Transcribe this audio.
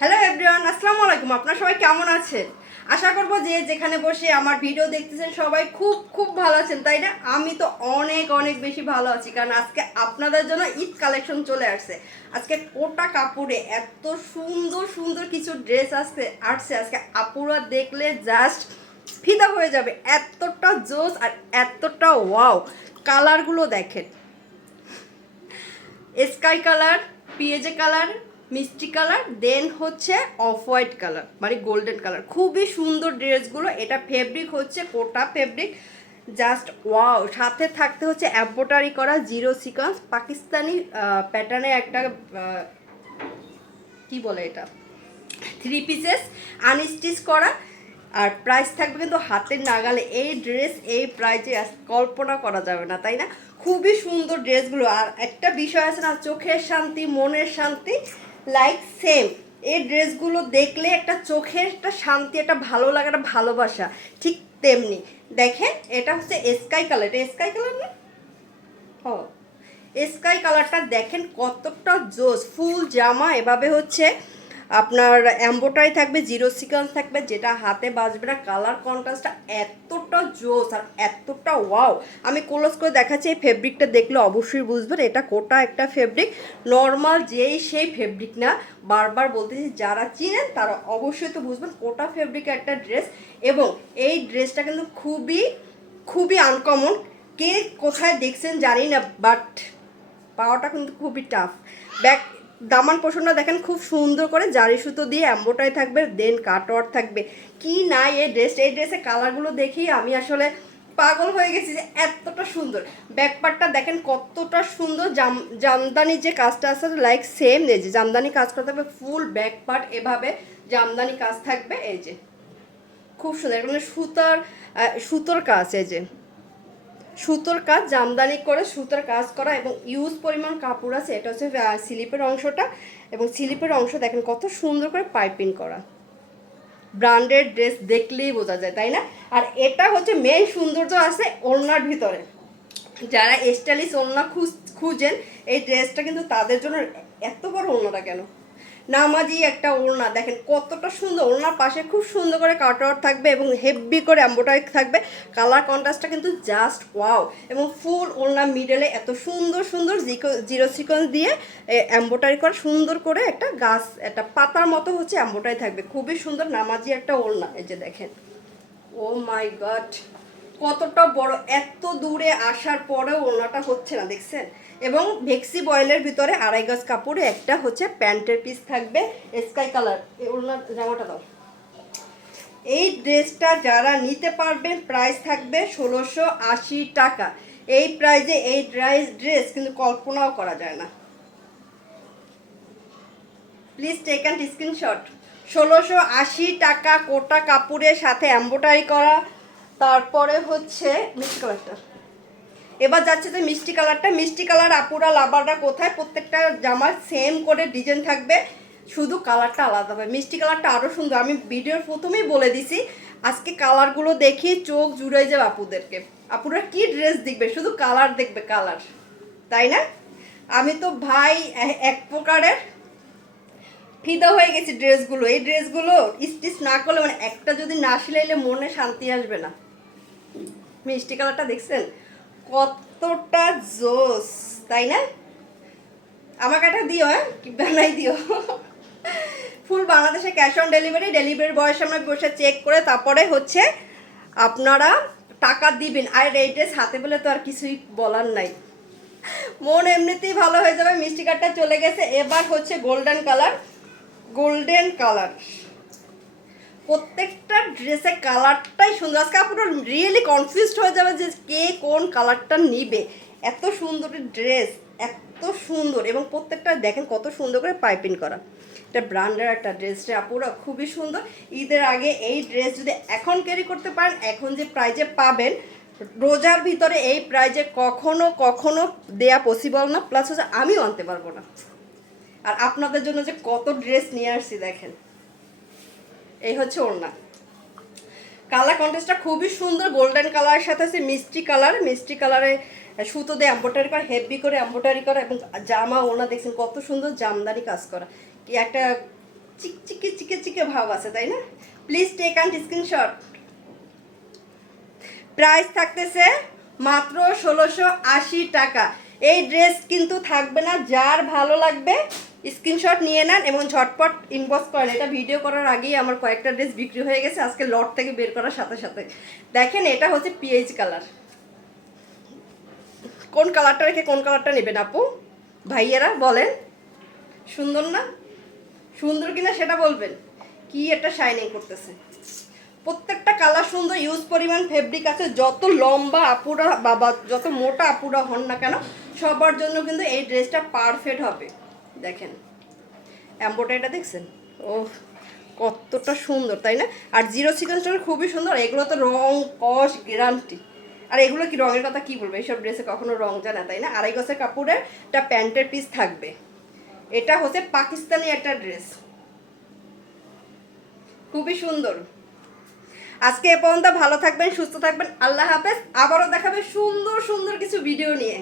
Hello everyone, আসসালামু আলাইকুম। আপনারা সবাই কেমন আছেন? আশা করব যে যেখানে বসে আমার ভিডিও দেখতেছেন সবাই খুব খুব ভালো আছেন, তাই না? আমি তো অনেক অনেক বেশি ভালো আছি, কারণ আজকে আপনাদের জন্য ঈদ কালেকশন চলে আসছে। আজকে কোটা কাপড়ে এত সুন্দর সুন্দর কিছু ড্রেস আসছে আজকে আপুরা দেখলে জাস্ট ফিদা হয়ে যাবে। এতটা জোস আর এতটা ওয়াও। কালারগুলো দেখেন, স্কাই কালার, পিএজে কালার, মিষ্টি কালার, দেন হচ্ছে অফ হোয়াইট কালার মানে গোল্ডেন কালার। খুবই সুন্দর ড্রেসগুলো। এটা ফেব্রিক হচ্ছে কোটা ফেব্রিক, জাস্ট ওয়াও। সাথে থাকতে হচ্ছে এম্ব্রয়ডারি করা জিরো সিকোয়েন্স পাকিস্তানি প্যাটার্নে একটা কি বলে এটা, থ্রি পিসেস আনস্টিচ করা। আর প্রাইস থাকবে কিন্তু হাতের নাগালে। এই ড্রেস এই প্রাইজে কল্পনা করা যাবে না, তাই না? খুবই সুন্দর ড্রেসগুলো। আর একটা বিষয় আছে না, চোখের শান্তি মনের শান্তি, লাইক সেম। এই ড্রেসগুলো দেখলে একটা চোখের একটা শান্তি, একটা ভালো লাগা, একটা ভালোবাসা, ঠিক তেমনি। দেখেন এটা হচ্ছে স্কাই কালার। এটা স্কাই কালার না? ও, স্কাই কালারটা দেখেন কতটা জোস। ফুল জামা এভাবে হচ্ছে আপনার এম্ব্রয়ডারি থাকবে, জিরো সিকোয়েন্স থাকবে, যেটা হাতে বাজবে না। কালার কন্ট্রাস্টটা এতটা জোস আর এতটা ওয়াও। আমি ক্লোজ করে দেখাচ্ছি। এই ফেব্রিকটা দেখলে অবশ্যই বুঝবেন এটা কোটা একটা ফেব্রিক, নর্মাল যেই সেই ফেব্রিক না। বারবার বলতেছি, যারা চিনেন তারা অবশ্যই তো বুঝবেন কোটা ফেব্রিকের একটা ড্রেস। এবং এই ড্রেসটা কিন্তু খুবই খুবই আনকমন। কে কোথায় দেখছেন জানি না, বাট পাওয়াটা কিন্তু খুবই টাফ। ব্যাক দামান পোষণটা দেখেন খুব সুন্দর করে জারি সুতো দিয়ে এম্ব্রয়ডারি থাকবে, দেন কাটওয়ার্ক থাকবে। কি নাই এই ড্রেসের কালারগুলো দেখেই আমি আসলে পাগল হয়ে গেছি যে এতটা সুন্দর। ব্যাকপার্টটা দেখেন কতটা সুন্দর। জামদানি যে কাজটা আছে লাইক সেম, এই যে জামদানি কাজ করতে হবে ফুল ব্যাকপার্ট, এভাবে জামদানি কাজ থাকবে। এই যে খুব সুন্দর, মানে সুতোর কাজ, এই যে সুতোর কাজ, জামদানি করে সুতোর কাজ করা এবং ইউজ পরিমাণ কাপড় আছে। এটা হচ্ছে স্লিপের অংশটা, এবং স্লিপের অংশ দেখেন কত সুন্দর করে পাইপিং করা। ব্র্যান্ডেড ড্রেস দেখলেই বোঝা যায়, তাই না? আর এটা হচ্ছে মেন সৌন্দর্য আছে ওড়নার ভিতরে। যারা স্টাইলিশ ওড়না খুঁজেন, এই ড্রেসটা কিন্তু তাদের জন্য। এত বড় ওড়নাটা কেন? নামাজি একটা ওড়না দেখেন কতটা সুন্দর। ওড়নার পাশে খুব সুন্দর করে কাটওয়ার্ক থাকবে এবং হেভি করে এম্ব্রয়ডারি থাকবে। কালার কন্ট্রাস্টটা কিন্তু জাস্ট ওয়াও। এবং ফুল ওড়না মিডলে এত সুন্দর সুন্দর জিরো সিকোয়েন্স দিয়ে এম্ব্রয়ডারি করা, সুন্দর করে একটা গাছ, একটা পাতার মতো হচ্ছে এম্ব্রয়ডারি থাকবে। খুবই সুন্দর নামাজি একটা ওড়না। এই যে দেখেন, ও মাই গড, কতটা বড়। এত দূরে আসার পরেও ওড়নাটা হচ্ছে না, দেখছেন? এবং ভেক্সি বয়েলের ভিতরে আড়াই গজ কাপড়ে একটা হচ্ছে প্যান্টের পিস থাকবে স্কাই কালার। এই ওড়নার জামাটা দাও। এই ড্রেসটা যারা নিতে পারবেন প্রাইস থাকবে 1680 টাকা। এই প্রাইজে এই ড্রেস কিন্তু কল্পনাও করা যায় না। Please take and screenshot. 1680 টাকা কোটা কাপড়ের সাথে এম্ব্রয়ডারি করা। তারপরে হচ্ছে মিষ্টি কালারটা, এবার যাচ্ছে যে মিষ্টি কালারটা। মিষ্টি কালার আপুরা লাভাররা কোথায়? প্রত্যেকটা জামার সেম করে ডিজাইন থাকবে, শুধু কালারটা আলাদা হবে। মিষ্টি কালারটা আরও সুন্দর। আমি ভিডিওর প্রথমেই বলে দিছি, আজকে কালারগুলো দেখি চোখ জুড়ে যাবে আপুদেরকে। আপুরা কি ড্রেস দেখবে, শুধু কালার দেখবে, কালার, তাই না? আমি তো ভাই এক প্রকারের ফিদা হয়ে গেছি ড্রেসগুলো। এই ড্রেসগুলো স্টিচ না করলে, মানে একটা যদি না সিলাইলে মনে শান্তি আসবে না। মিষ্টি কালারটা দেখছেন কতটা জোস, তাই না? আমাকে একটা দিও, হ্যাঁ, বানাই দিও। ফুল বাংলাদেশে ক্যাশ অন ডেলিভারি। ডেলিভারি বয়ের সামনে বসে চেক করে তারপরে হচ্ছে আপনারা টাকা দিবেন। আর এই ড্রেস হাতে পেলে তো আর কিছুই বলার নাই, মন এমনিতেই ভালো হয়ে যাবে। মিষ্টি কালারটা চলে গেছে, এবার হচ্ছে গোল্ডেন কালার। গোল্ডেন কালার, প্রত্যেকটা ড্রেসের কালারটাই সুন্দর। আজকে আপনারা রিয়েলি কনফিউজড হয়ে যাবে যে কে কোন কালারটা নিবে। এত সুন্দর ড্রেস, এত সুন্দর, এবং প্রত্যেকটা দেখেন কত সুন্দর করে পাইপিং করা। এটা ব্র্যান্ডের একটা ড্রেসটা আপুরা খুবই সুন্দর। ঈদের আগে এই ড্রেস যদি এখন ক্যারি করতে পারেন, এখন যে প্রাইজে পাবেন রোজার ভিতরে, এই প্রাইজে কখনো কখনো দেয়া পসিবল না। প্লাস হচ্ছে আমিও আনতে পারবো না। আর আপনাদের জন্য যে কত ড্রেস নিয়ে আসছি দেখেন। এই হচ্ছে ওড়না। কালার কন্ট্রাস্টটা খুবই সুন্দর। গোল্ডেন কালারের সাথে আছে মিষ্টি কালার। মিষ্টি কালারে সুতো দিয়ে এম্ব্রয়ডারি করা, হেভি করে এম্ব্রয়ডারি করা, এবং জামা ওড়না দেখছেন কত সুন্দর জামদানি কাজ করা। কি একটা চিকচিকে চিকে চিকে ভাব আছে, তাই না? Please take and screenshot. Price থাকতেছে মাত্র 1680 টাকা। এই ড্রেস কিন্তু থাকবে না, যার ভালো লাগবে স্ক্রিনশট নিয়ে নেন এবং ঝটপট ইনবক্স করেন। এটা ভিডিও করার আগেই আমার কয়েকটা ড্রেস বিক্রি হয়ে গেছে আজকে লট থেকে বের করার সাথে সাথে। দেখেন এটা হচ্ছে পিএইচ কালার। কোন কালারটা রেখে কোন কালারটা নেবেন আপু ভাইয়েরা বলেন? সুন্দর না? সুন্দর কিনা সেটা বলবেন। কি একটা শাইনিং করতেছে, প্রত্যেকটা কালার সুন্দর, ইউজ পরিমাণ ফেব্রিক আছে। যত লম্বা আপুরা বাবা, যত মোটা আপুরা হন না কেন, সবার জন্য কিন্তু এই ড্রেসটা পারফেক্ট হবে। দেখেন এমব্রয়ডারিটা দেখছেন? ও কতটা সুন্দর, তাই না? আর জিরো সিকোয়েন্সটা খুবই সুন্দর। এগুলো তো রং কস গ্যারান্টি। আর এগুলো কি রঙের কথা কি বলবো, এইসব ড্রেসে কখনো রং যায় না, তাই না? আড়াই গজের কাপড়ের একটা প্যান্টের পিস থাকবে। এটা হচ্ছে পাকিস্তানি একটা ড্রেস, খুবই সুন্দর। আজকে এ পর্যন্ত, ভালো থাকবেন, সুস্থ থাকবেন, আল্লাহ হাফেজ। আবারও দেখাবে সুন্দর সুন্দর কিছু ভিডিও নিয়ে।